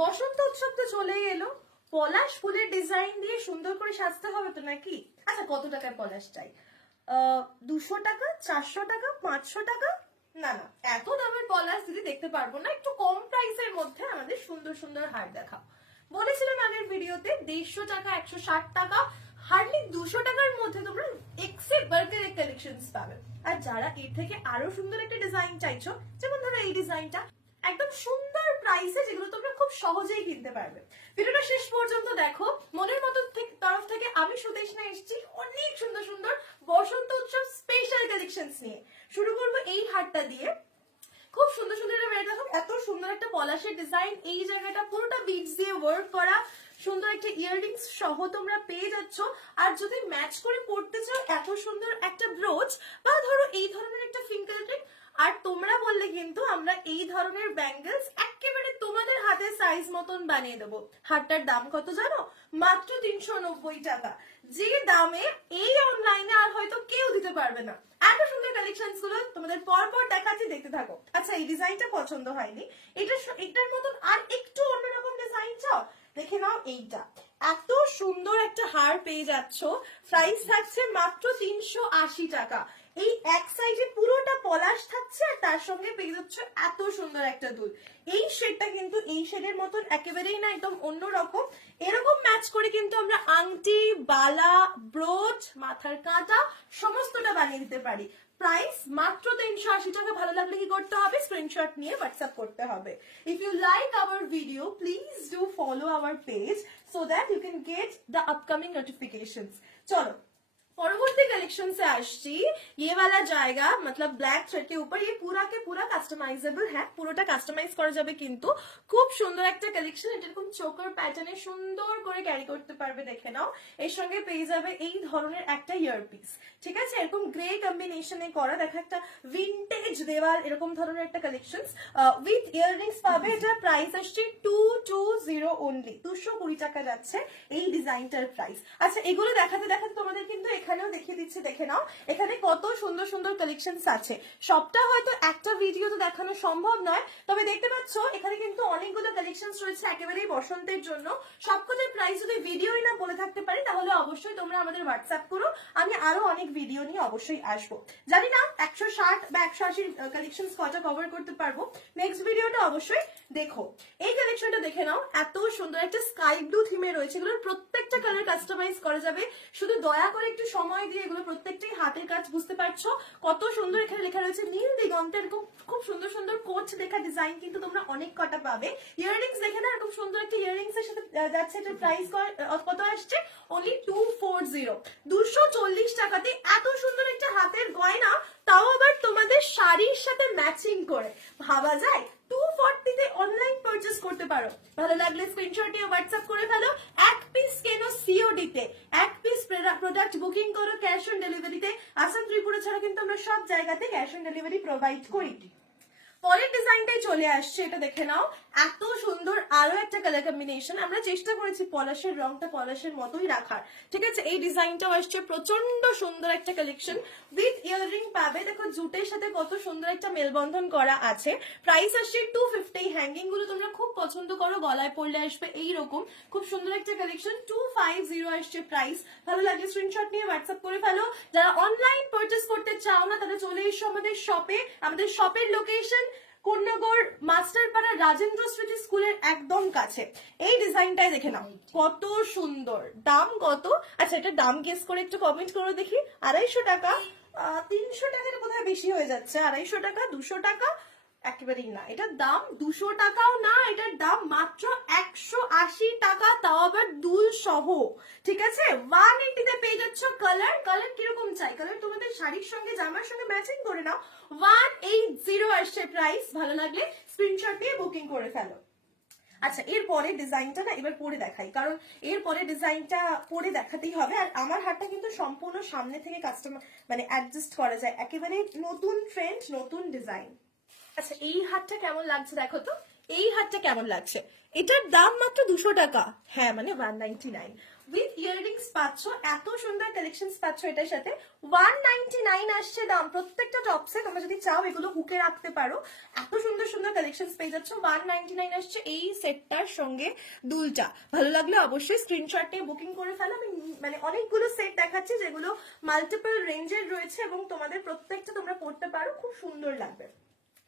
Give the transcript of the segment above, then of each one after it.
বসন্ত উৎসব তো চলেই এলো। পলাশ ফুলের ডিজাইন দিয়ে সুন্দর করে সাজতে হবে তো নাকি? আচ্ছা কত টাকার পলাশ চাই? দুশো টাকা, চারশো টাকা, পাঁচশো টাকা? না না, এত দামের পলাশ দিদি দেখতে পারব না। একটু কম প্রাইসের মধ্যে আমাদের সুন্দর সুন্দর হার দেখাও। বলেছিলাম আগের ভিডিওতে, দেড়শো টাকা, একশো ষাট টাকা হার্ডলি দুশো টাকার মধ্যে তোমরা এক্সেপ বার্গারের কালেকশনস পাবে। আর যারা এর থেকে আরও সুন্দর একটা ডিজাইন চাইছো, যেমন ধরো এই ডিজাইনটা একদম সুন্দর প্রাইসে যেগুলো তোমরা খুব সহজেই কিনতে পারবে। ভিডিওটা শেষ পর্যন্ত দেখো। মনের মতো তরফ থেকে আমি সুদেশনা এসেছি। অনেক সুন্দর সুন্দর বসন্ত উৎসব স্পেশাল কালেকশনস নিয়ে। শুরু করব এই হাটটা দিয়ে। খুব সুন্দর সুন্দর দেখো, এত সুন্দর একটা পলাশের ডিজাইন এই জায়গাটা পুরোটা বিটস দিয়ে ওয়ার্ক করা। সুন্দর একটা ইয়াররিংস সহ তোমরা পেয়ে যাচ্ছ। আর যদি ম্যাচ করে পড়তে চাও এত সুন্দর একটা ব্রোচ বা ধরো এই ধরনের একটা ফিঙ্গার রিং আর তোমরা বললে কিন্তু আমরা এই ধরনের ব্যাঙ্গেলস একেবারে তোমাদের হাতের সাইজ মতন বানিয়ে দেবো। হারটার দাম কত জানো? মাত্র তিনশো নব্বই টাকা। যে দামে এই অনলাইনে আর হয়তো কেউ দিতে পারবে না। এত সুন্দর কালেকশনগুলো তোমাদের পর পর দেখাচ্ছি, দেখতে থাকো। আচ্ছা এই ডিজাইনটা পছন্দ হয়নি। এটা এটার মতন আর একটু অন্যরকম ডিজাইন চাও দেখে নাও এইটা। এত সুন্দর একটা হার পেয়ে যাচ্ছ। প্রাইস থাকছে মাত্র তিনশো আশি টাকা। এই এক সাইডে পুরোটা পলাশ থাকছে আর তার সঙ্গে পেয়ে যাচ্ছ এত সুন্দর একটা দুল। এই শেডটা কিন্তু এই শেডের মতন একেবারেই না, একদম অন্যরকম। এরকম ম্যাচ করে কিন্তু আমরা আংটি, বালা ব্রোচ মাথার কাঁটা সমস্তটা বানিয়ে দিতে পারি। প্রাইস মাত্র তিনশো আশি টাকা, ভালো লাগলে কি করতে হবে? স্ক্রিনশট নিয়ে হোয়াটসঅ্যাপ করতে হবে। If you like our video please do follow our page so that you can get the upcoming notifications চলো পরবর্তী কালেকশন से আসছি। ये वाला জায়গা मतलब ব্ল্যাক থ্রেড के ऊपर ये पूरा के কাস্টমাইজেবল হ্যাঁ পুরোটা কাস্টমাইজ করা যাবে কিন্তু খুব সুন্দর একটা কালেকশন এটা এরকম চোকার প্যাটার্নে সুন্দর করে ক্যারি করতে পারবে দেখে নাও। এর সঙ্গে পেয়ে যাবে এই ধরনের একটা ইয়ারপিস ঠিক আছে? এরকম গ্রে কম্বিনেশনে করা দেখা একটা ভিনটেজ দেওয়াল এরকম ধরনের একটা কালেকশন উইথ ইয়াররিংস পাবে। এটার প্রাইস আসছে টু টু জিরো ওনলি দুশো কুড়ি টাকা যাচ্ছে এই ডিজাইনটার প্রাইস আচ্ছা এগুলো দেখাতে দেখাতে তোমাদের কিন্তু এখানেও দেখিয়ে দিচ্ছি, দেখে নাও। এখানে কত সুন্দর সুন্দর কালেকশনস আছে। সবটা হয়তো একটা ভিডিওতে দেখানো সম্ভব নয়, তবে দেখতে পাচ্ছ, এখানে কিন্তু অনেকগুলো কালেকশনস রয়েছে একেবারেই বসন্তের জন্য। সবকটার প্রাইস যদি ভিডিওই না বলে থাকতে পারি, তাহলে অবশ্যই তোমরা আমাদের হোয়াটসঅ্যাপ করো, আমি আরও অনেক ভিডিও নিয়ে অবশ্যই আসব। জানি না, একশো ষাট বা একশো আশির কালেকশন কটা কভার করতে পারব। নেক্সট ভিডিওটা অবশ্যই দেখো। এই কালেকশনটা দেখে নাও। এত সুন্দর একটা স্কাই ব্লু থিমে রয়েছে। এগুলোর প্রত্যেকটা কালার কাস্টমাইজ করা যাবে। শুধু দয়া করে একটু সময় দিয়ে এগুলো প্রত্যেকটাই হাতের কাজ বুঝতে পারছ। কত সুন্দর এখানে লেখা রয়েছে নীল দিগন্ত। এরকম খুব সুন্দর সুন্দর কোচ দেখা ডিজাইন কিন্তু তোমরা অনেক কটা পাবে। ইয়াররিংস দেখে না এরকম সুন্দর একটা ইয়াররিংস এর সাথে যাচ্ছে এটার প্রাইস কত আসছে? অনলি টু ফোর জিরো দুশো চল্লিশ টাকাতে এত সুন্দর একটা হাতের গয়না, তাও আবার তোমাদের শাড়ির সাথে ম্যাচিং করে। ভাবা যায় টু ফর্টিতে অনলাইন পারচেস করতে পারো। ভালো লাগলে স্ক্রিনশট নিয়ে হোয়াটসঅ্যাপ করে ফেলো। এক পিস কেন সিওডিতে এক পিস প্রোডাক্ট বুকিং করো ক্যাশ অন ডেলিভারিতে আসাম ত্রিপুরা ছাড়া কিন্তু আমরা সব জায়গাতে ক্যাশ অন ডেলিভারি প্রোভাইড করি। পরের ডিজাইনটাই চলে আসছে, এটা দেখে নাও। এত সুন্দর আরও একটা কালার কম্বিনেশন আমরা চেষ্টা করেছি পলাশের রংটা পলাশের মতোই রাখার। ঠিক আছে, এই ডিজাইনটাও আসছে প্রচণ্ড সুন্দর একটা কালেকশন উইথ ইয়াররিং পাবে। দেখো, জুটের সাথে কত সুন্দর একটা মেলবন্ধন করা আছে। প্রাইস আসছে টু ফিফটি হ্যাঙ্গিংগুলো তোমরা খুব পছন্দ করো, গলায় পড়লে আসবে এইরকম। খুব সুন্দর একটা কালেকশন টু ফাইভ জিরো আসছে প্রাইস ভালো লাগলে স্ক্রিনশট নিয়ে হোয়াটসঅ্যাপ করে ফেলো। যারা অনলাইন পারচেস করতে চাও না, তারা চলে এসো আমাদের শপে আমাদের শপের লোকেশন কোন্নগর মাস্টারপাড়া রাজেন্দ্র স্মৃতি স্কুলের একদম কাছে। এই ডিজাইনটাই দেখে নাও। কত সুন্দর। দাম কত? আচ্ছা এটা দাম কেস করে একটু কমেন্ট করে দেখি। আড়াইশো টাকা? তিনশো টাকার বোধহয় বেশি হয়ে যাচ্ছে। আড়াইশো টাকা? দুশো টাকা? একেবারেই না। এটার দাম দুশো টাকাও না, এটার দাম মাত্র একশো আশি টাকা, তাও আবার দুল সহ। ঠিক আছে? ওয়ান এইটিতে পেয়ে যাচ্ছ কালার কালার কীরকম চাই? কালার তোমাদের শাড়ির সঙ্গে, জামার সঙ্গে ম্যাচিং করে নাও। ওয়ান এইট জিরো আসছে প্রাইস ভালো লাগলে স্ক্রিনশট দিয়ে বুকিং করে ফেলো। আচ্ছা এর পরে ডিজাইনটা না এবার পরে দেখাই। কারণ এর পরে ডিজাইনটা পরে দেখাতেই হবে। আর আমার হাতটা কিন্তু সম্পূর্ণ সামনে থেকে কাস্টমার মানে অ্যাডজাস্ট করা যায়। একেবারে নতুন ট্রেন্ড নতুন ডিজাইন আচ্ছা এই হাতটা কেমন লাগছে দেখো তো? এই হারটা কেমন লাগছে? এটার দাম মাত্র দুশো টাকা। হ্যাঁ মানে one ninety nine with earrings পাচ্ছ, এত সুন্দর কালেকশন পাচ্ছ এটার সাথে। ওয়ান নাইনটি নাইন আসছে দাম। প্রত্যেকটা টপসে তোমরা যদি চাও এগুলো হুকে রাখতে পারো। এত সুন্দর সুন্দর কালেকশন পেয়ে যাচ্ছ। ওয়ান নাইনটি নাইন আসছে এই সেটটার সঙ্গে দুলটা। ভালো লাগলে অবশ্যই স্ক্রিনশট নিয়ে বুকিং করে ফেলো। আমি মানে অনেকগুলো সেট দেখাচ্ছি যেগুলো মাল্টিপল রেঞ্জের রয়েছে এবং তোমাদের প্রত্যেকটা তোমরা পড়তে পারো। খুব সুন্দর লাগবে।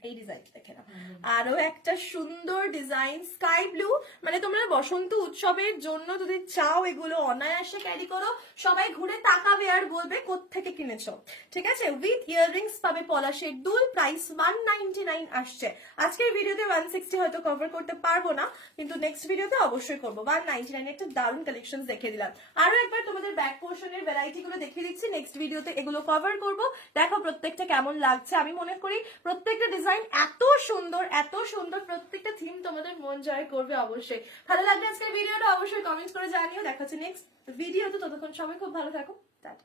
এই ডিজাইন দেখে নাও। আরও একটা সুন্দর ডিজাইন স্কাই ব্লু মানে তোমরা বসন্ত উৎসবের জন্য যদি চাও এগুলো অনায়াসে ক্যারি করো সবাই ঘুরে তাকাবে আর বলবে কোত্থেকে কিনেছো? ঠিক আছে? উইথ ইয়াররিংস পাবে পলাশের দুল প্রাইস ওয়ান আসছে। আজকের ভিডিওতে ওয়ান সিক্সটি হয়তো কভার করতে পারব না কিন্তু নেক্সট ভিডিওতে অবশ্যই করব। ওয়ান নাইনটি নাইন একটা দারুণ কালেকশন দেখে দিলাম। আরও একবার তোমাদের ব্যাক পোর্শনের ভ্যারাইটি গুলো দেখিয়ে দিচ্ছি। নেক্সট ভিডিওতে এগুলো কভার করব। দেখো প্রত্যেকটা কেমন লাগছে। আমি মনে করি প্রত্যেকটা ডিজাইন এত সুন্দর এত সুন্দর, প্রত্যেকটা থিম তোমাদের মন জয় করবে অবশ্যই। ভালো লাগলে আজকের ভিডিওটা অবশ্যই কমেন্ট করে জানিও। দেখা হচ্ছে নেক্সট ভিডিওতে ততক্ষণ সবাই খুব ভালো থাকো। টাটা।